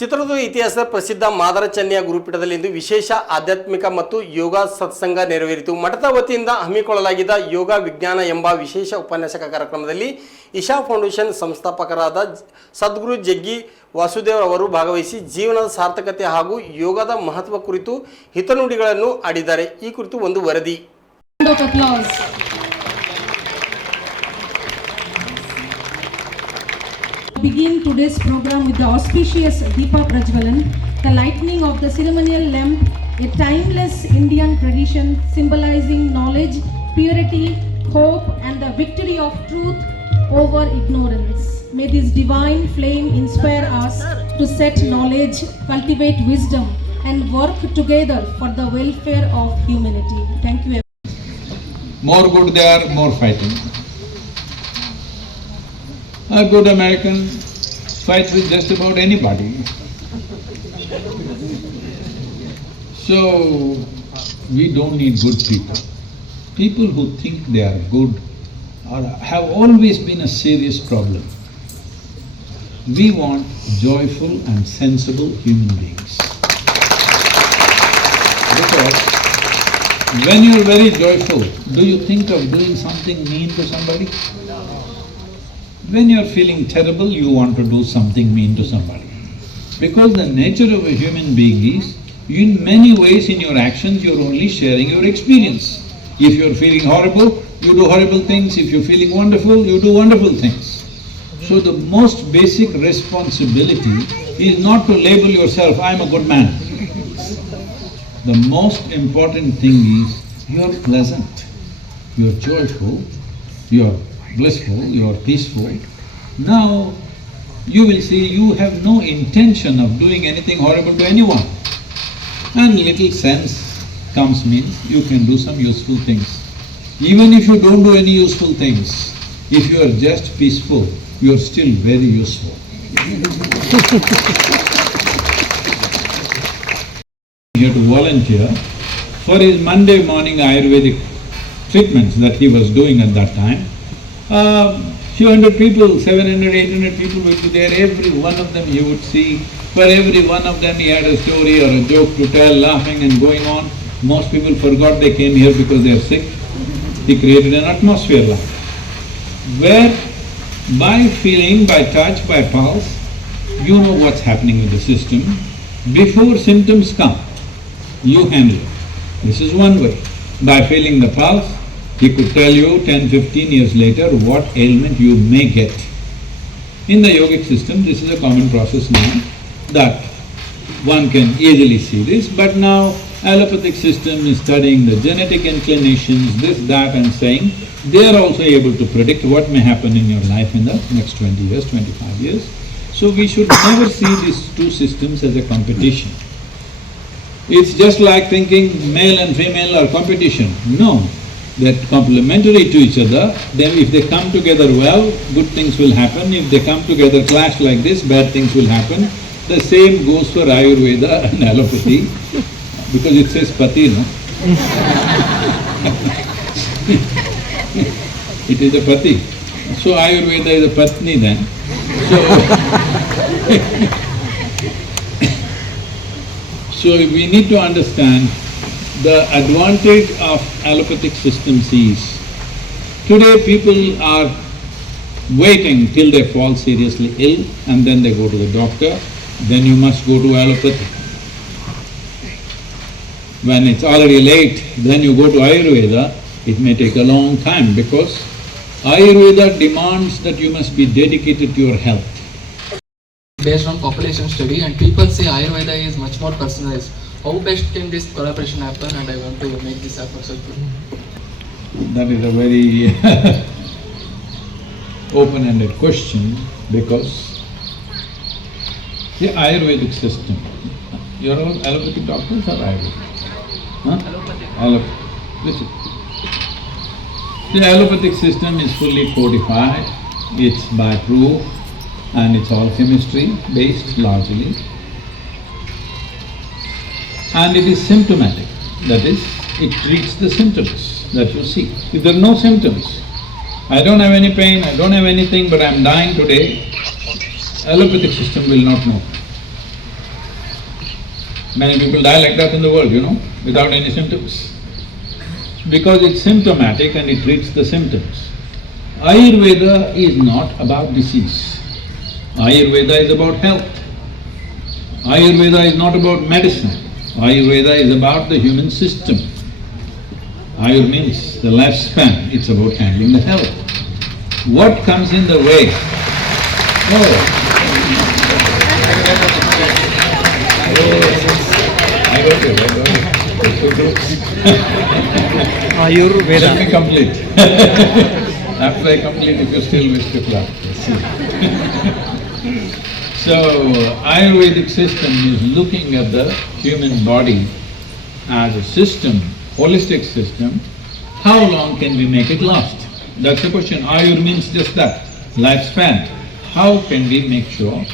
ಚಿತ್ರದುರ್ಗ ಇತಿಹಾಸದ ಪ್ರಸಿದ್ಧ ಮಾದರ ಚೆನ್ನಯ್ಯ ಗುರುಪೀಠದಲ್ಲಿ ಇಂದು ವಿಶೇಷ ಆಧ್ಯಾತ್ಮಿಕ ಮತ್ತು ಯೋಗ ಸತ್ಸಂಗ ನೆರವೇರಿತು. ಮಠದ ವತಿಯಿಂದ ಹಮ್ಮಿಕೊಳ್ಳಲಾಗಿದ್ದ ಯೋಗ ವಿಜ್ಞಾನ ಎಂಬ ವಿಶೇಷ ಉಪನ್ಯಾಸಕ ಕಾರ್ಯಕ್ರಮದಲ್ಲಿ ಇಶಾ ಫೌಂಡೇಶನ್ ಸಂಸ್ಥಾಪಕರಾದ ಸದ್ಗುರು ಜಗ್ಗಿ ವಾಸುದೇವ್ ಅವರು ಭಾಗವಹಿಸಿ ಜೀವನದ ಸಾರ್ಥಕತೆ ಹಾಗೂ ಯೋಗದ ಮಹತ್ವ ಕುರಿತು ಹಿತನುಡಿಗಳನ್ನು ಆಡಿದ್ದಾರೆ. ಈ ಕುರಿತು ಒಂದು ವರದಿ. Begin today's program with the auspicious Deepa Prajwalan, the lightning of the ceremonial lamp, a timeless Indian tradition symbolizing knowledge, purity, hope and the victory of truth over ignorance. May this divine flame inspire us to set knowledge, cultivate wisdom and work together for the welfare of humanity. Thank you. More good there, more fighting. A good American fights with just about anybody. So, we don't need good people. People who think they are good have always been a serious problem. We want joyful and sensible human beings. Because when you are very joyful, do you think of doing something mean to somebody? When you are feeling terrible, you want to do something mean to somebody. Because the nature of a human being is, in many ways in your actions, you are only sharing your experience. If you are feeling horrible, you do horrible things. If you are feeling wonderful, you do wonderful things. So the most basic responsibility is not to label yourself, I am a good man. The most important thing is, you are pleasant, you are joyful, you are blissful, you are peaceful. Now, you will see you have no intention of doing anything horrible to anyone. And little sense comes means you can do some useful things. Even if you don't do any useful things, if you are just peaceful, you are still very useful. Here to volunteer for his Monday morning Ayurvedic treatments that he was doing at that time. Few hundred people, 700, 800 people would be there. Every one of them you would see. For every one of them he had a story or a joke to tell, laughing and going on. Most people forgot they came here because they are sick. He created an atmosphere like that, where by feeling, by touch, by pulse, you know what's happening with the system. Before symptoms come, you handle it. This is one way. By feeling the pulse, he could tell you 10-15 years later what ailment you may get. In the yogic system, this is a common process now, that one can easily see this, but now allopathic system is studying the genetic inclinations, this, that and saying they are also able to predict what may happen in your life in the next 20 years, 25 years. So we should never see these two systems as a competition. It's just like thinking male and female are competition. No. They're complementary to each other. Then if they come together well, good things will happen. If they come together clash like this, bad things will happen. The same goes for Ayurveda and allopathy, because it says pati, no? It is a pati. So Ayurveda is a patni then. So we need to understand the advantage of allopathic systems is, today people are waiting till they fall seriously ill and then they go to the doctor, then you must go to allopathy. When it's already late, then you go to Ayurveda, it may take a long time because Ayurveda demands that you must be dedicated to your health. Based on population study, and people say Ayurveda is much more personalized. How best can this collaboration happen, and I want to make this happen successful? That is a very open-ended question, because the Ayurvedic system, you are all allopathic doctors or Ayurvedic? Huh? Allopathic. Listen. The allopathic system is fully codified, it's by proof, and it's all chemistry based largely. And it is symptomatic, that is, it treats the symptoms that you see. If there are no symptoms, I don't have any pain, I don't have anything, but I'm dying today, allopathic system will not know. Many people die like that in the world, you know, without any symptoms. Because it's symptomatic and it treats the symptoms. Ayurveda is not about disease. Ayurveda is about health. Ayurveda is not about medicine. Ayurveda is about the human system. Ayur means the lifespan, it's about handling the health. What comes in the way? I got it. Ayurveda. Let me complete. After I complete, if you still wish to clap. So, Ayurvedic system is looking at the human body as a system, holistic system. How long can we make it last? That's the question. Ayur means just that, lifespan. How can we make sure